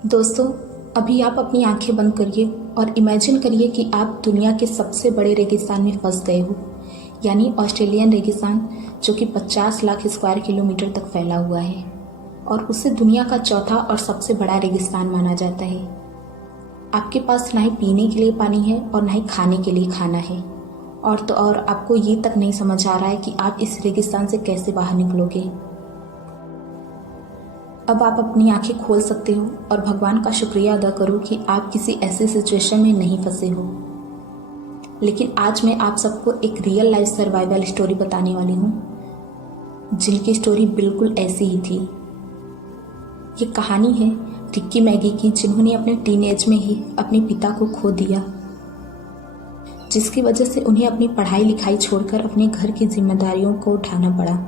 दोस्तों, अभी आप अपनी आंखें बंद करिए और इमेजिन करिए कि आप दुनिया के सबसे बड़े रेगिस्तान में फंस गए हो, यानी ऑस्ट्रेलियन रेगिस्तान, जो कि 50 लाख स्क्वायर किलोमीटर तक फैला हुआ है और उसे दुनिया का चौथा और सबसे बड़ा रेगिस्तान माना जाता है। आपके पास ना ही पीने के लिए पानी है और ना ही खाने के लिए खाना है, और तो और आपको ये तक नहीं समझ आ रहा है कि आप इस रेगिस्तान से कैसे बाहर निकलोगे। अब आप अपनी आंखें खोल सकते हो और भगवान का शुक्रिया अदा करो कि आप किसी ऐसी सिचुएशन में नहीं फंसे हो। लेकिन आज मैं आप सबको एक रियल लाइफ सर्वाइवल स्टोरी बताने वाली हूँ, जिनकी स्टोरी बिल्कुल ऐसी ही थी। ये कहानी है रिक्की मैगी की, जिन्होंने अपने टीनेज में ही अपने पिता को खो दिया, जिसकी वजह से उन्हें अपनी पढ़ाई लिखाई छोड़कर अपने घर की जिम्मेदारियों को उठाना पड़ा।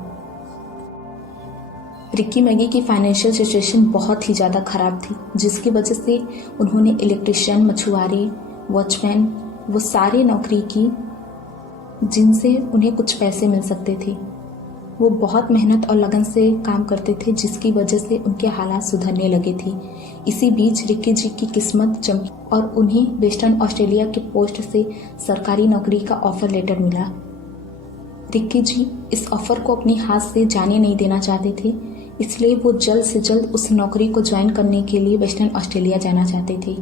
रिक्की मैगी की फाइनेंशियल सिचुएशन बहुत ही ज़्यादा ख़राब थी, जिसकी वजह से उन्होंने इलेक्ट्रिशियन, मछुआरे, वॉचमैन, वो सारी नौकरी की जिनसे उन्हें कुछ पैसे मिल सकते थे। वो बहुत मेहनत और लगन से काम करते थे, जिसकी वजह से उनके हालात सुधरने लगे थे। इसी बीच रिक्की जी की किस्मत चमकी और उन्हें वेस्टर्न ऑस्ट्रेलिया के पोस्ट से सरकारी नौकरी का ऑफर लेटर मिला। रिक्की जी इस ऑफर को अपने हाथ से जाने नहीं देना चाहते थे, इसलिए वो जल्द से जल्द उस नौकरी को ज्वाइन करने के लिए वेस्टर्न ऑस्ट्रेलिया जाना चाहते थे।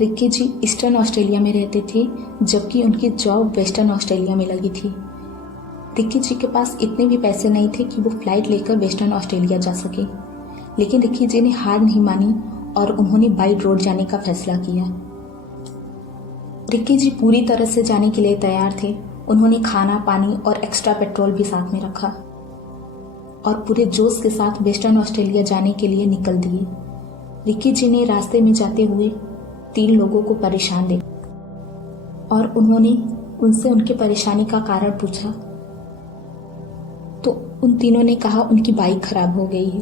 रिक्की जी ईस्टर्न ऑस्ट्रेलिया में रहते थे, जबकि उनकी जॉब वेस्टर्न ऑस्ट्रेलिया में लगी थी। रिक्की जी के पास इतने भी पैसे नहीं थे कि वो फ्लाइट लेकर वेस्टर्न ऑस्ट्रेलिया जा सके, लेकिन रिक्की जी ने हार नहीं मानी और उन्होंने बाई रोड जाने का फैसला किया। रिक्की जी पूरी तरह से जाने के लिए तैयार थे। उन्होंने खाना, पानी और एक्स्ट्रा पेट्रोल भी साथ में रखा और पूरे जोश के साथ वेस्टर्न ऑस्ट्रेलिया जाने के लिए निकल दिए। रिक्की जी ने रास्ते में जाते हुए 3 लोगों को परेशान देखा और उन्होंने उनसे उनकी परेशानी का कारण पूछा, तो उन तीनों ने कहा उनकी बाइक खराब हो गई है।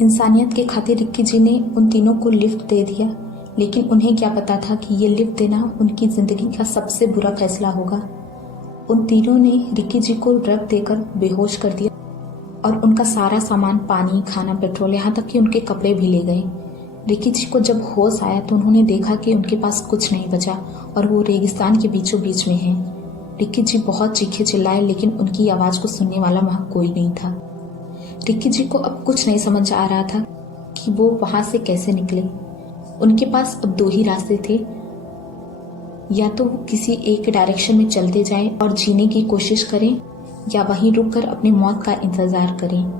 इंसानियत के खातिर रिक्की जी ने उन तीनों को लिफ्ट दे दिया, लेकिन उन्हें क्या पता था कि ये लिफ्ट देना उनकी जिंदगी का सबसे बुरा फैसला होगा। उन तीनों ने रिक्की जी को ड्रग देकर बेहोश कर दिया और उनका सारा सामान, पानी, खाना, पेट्रोल, यहाँ तक कि उनके कपड़े भी ले गए। रिक्की जी को जब होश आया तो उन्होंने देखा कि उनके पास कुछ नहीं बचा और वो रेगिस्तान के बीचों बीच में है। रिक्की जी बहुत चीखे चिल्लाए, लेकिन उनकी आवाज़ को सुनने वाला वहाँ कोई नहीं था। रिक्की जी को अब कुछ नहीं समझ आ रहा था कि वो वहाँ से कैसे निकले। उनके पास अब 2 ही रास्ते थे, या तो वो किसी एक डायरेक्शन में चलते जाएं और जीने की कोशिश करें, या वहीं रुककर अपनी मौत का इंतजार करें।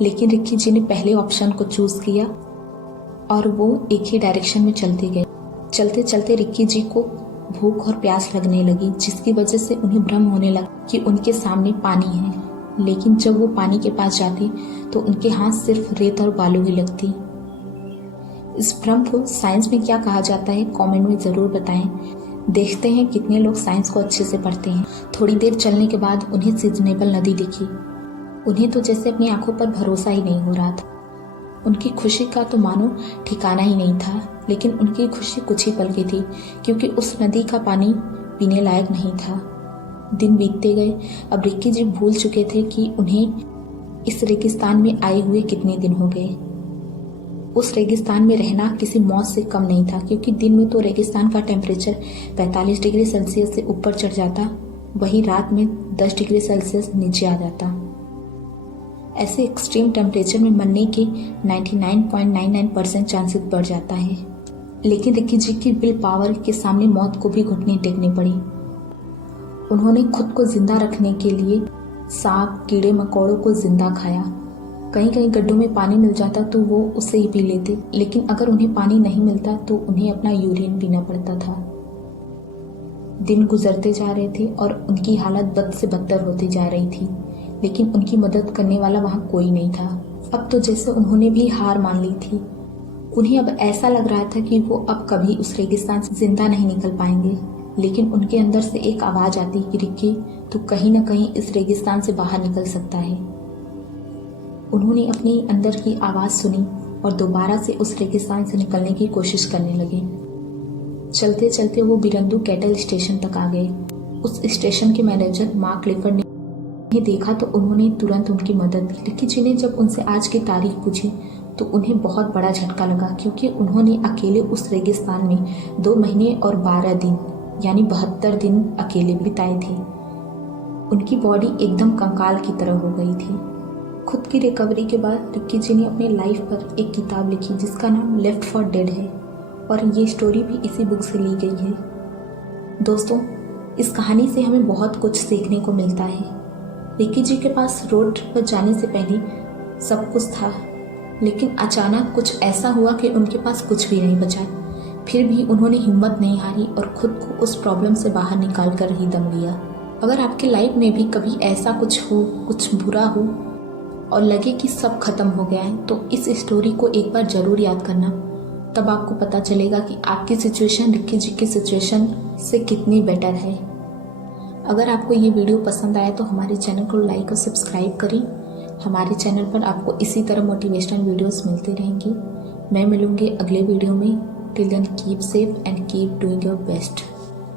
लेकिन रिक्की जी ने पहले ऑप्शन को चूज किया और वो एक ही डायरेक्शन में चलते गए। चलते चलते रिक्की जी को भूख और प्यास लगने लगी, जिसकी वजह से उन्हें भ्रम होने लगा कि उनके सामने पानी है। लेकिन जब वो पानी के पास जाती तो उनके हाथ सिर्फ रेत और बालू ही लगती। इस भ्रम को साइंस में क्या कहा जाता है, कमेंट में ज़रूर बताएं। देखते हैं कितने लोग साइंस को अच्छे से पढ़ते हैं। थोड़ी देर चलने के बाद उन्हें सीजनेबल नदी दिखी। उन्हें तो जैसे अपनी आंखों पर भरोसा ही नहीं हो रहा था। उनकी खुशी का तो मानो ठिकाना ही नहीं था, लेकिन उनकी खुशी कुछ ही पल की थी, क्योंकि उस नदी का पानी पीने लायक नहीं था। दिन बीतते गए। अब रिक्की जी भूल चुके थे कि उन्हें इस रेगिस्तान में आए हुए कितने दिन हो गए। उस रेगिस्तान में रहना किसी मौत से कम नहीं था, क्योंकि दिन में तो रेगिस्तान का टेम्परेचर 45 डिग्री सेल्सियस से ऊपर चढ़ जाता, वहीं रात में 10 डिग्री सेल्सियस नीचे आ जाता। ऐसे एक्सट्रीम टेम्परेचर में मरने के 99.99% चांसेस बढ़ जाता है। लेकिन रिक्की जी की विल पावर के सामने मौत को भी घुटने टेकने पड़ी। उन्होंने खुद को जिंदा रखने के लिए सांप, कीड़े मकोड़ों को जिंदा खाया। कहीं कहीं गड्ढों में पानी मिल जाता तो वो उसे ही पी लेते, लेकिन अगर उन्हें पानी नहीं मिलता तो उन्हें अपना यूरिन पीना पड़ता था। दिन गुजरते जा रहे थे और उनकी हालत बद से बदतर होती जा रही थी, लेकिन उनकी मदद करने वाला वहाँ कोई नहीं था। अब तो जैसे उन्होंने भी हार मान ली थी। उन्हें अब ऐसा लग रहा था कि वो अब कभी उस रेगिस्तान से जिंदा नहीं निकल पाएंगे। लेकिन उनके अंदर से एक आवाज़ आती कि रिक्की, तो कहीं ना कहीं इस रेगिस्तान से बाहर निकल सकता है। उन्होंने अपनी अंदर की आवाज़ सुनी और दोबारा से उस रेगिस्तान से निकलने की कोशिश करने लगे। चलते चलते वो बिरंदू कैटल स्टेशन तक आ गए। उस स्टेशन के मैनेजर मार्क क्लिफर्ड ने देखा तो उन्होंने तुरंत उनकी मदद की। रिक्की जी ने जब उनसे आज की तारीख पूछी तो उन्हें बहुत बड़ा झटका लगा, क्योंकि उन्होंने अकेले उस रेगिस्तान में 2 महीने और 12 दिन यानी 72 दिन अकेले बिताए थे। उनकी बॉडी एकदम कंकाल की तरह हो गई थी। खुद की रिकवरी के बाद रिक्की जी ने अपने लाइफ पर एक किताब लिखी जिसका नाम लेफ्ट फॉर डेड है, और ये स्टोरी भी इसी बुक से ली गई है। दोस्तों, इस कहानी से हमें बहुत कुछ सीखने को मिलता है। रिक्की जी के पास रोड ट्रिप पर जाने से पहले सब कुछ था, लेकिन अचानक कुछ ऐसा हुआ कि उनके पास कुछ भी नहीं बचा। फिर भी उन्होंने हिम्मत नहीं हारी और खुद को उस प्रॉब्लम से बाहर निकाल कर ही दम लिया। अगर आपके लाइफ में भी कभी ऐसा कुछ हो, कुछ बुरा हो और लगे कि सब खत्म हो गया है, तो इस स्टोरी को एक बार ज़रूर याद करना। तब आपको पता चलेगा कि आपकी सिचुएशन रिक्की जी की सिचुएशन से कितनी बेटर है। अगर आपको ये वीडियो पसंद आया तो हमारे चैनल को लाइक और सब्सक्राइब करें। हमारे चैनल पर आपको इसी तरह मोटिवेशनल वीडियोस मिलते रहेंगी। मैं मिलूंगी अगले वीडियो में। Till then keep safe and keep doing your best.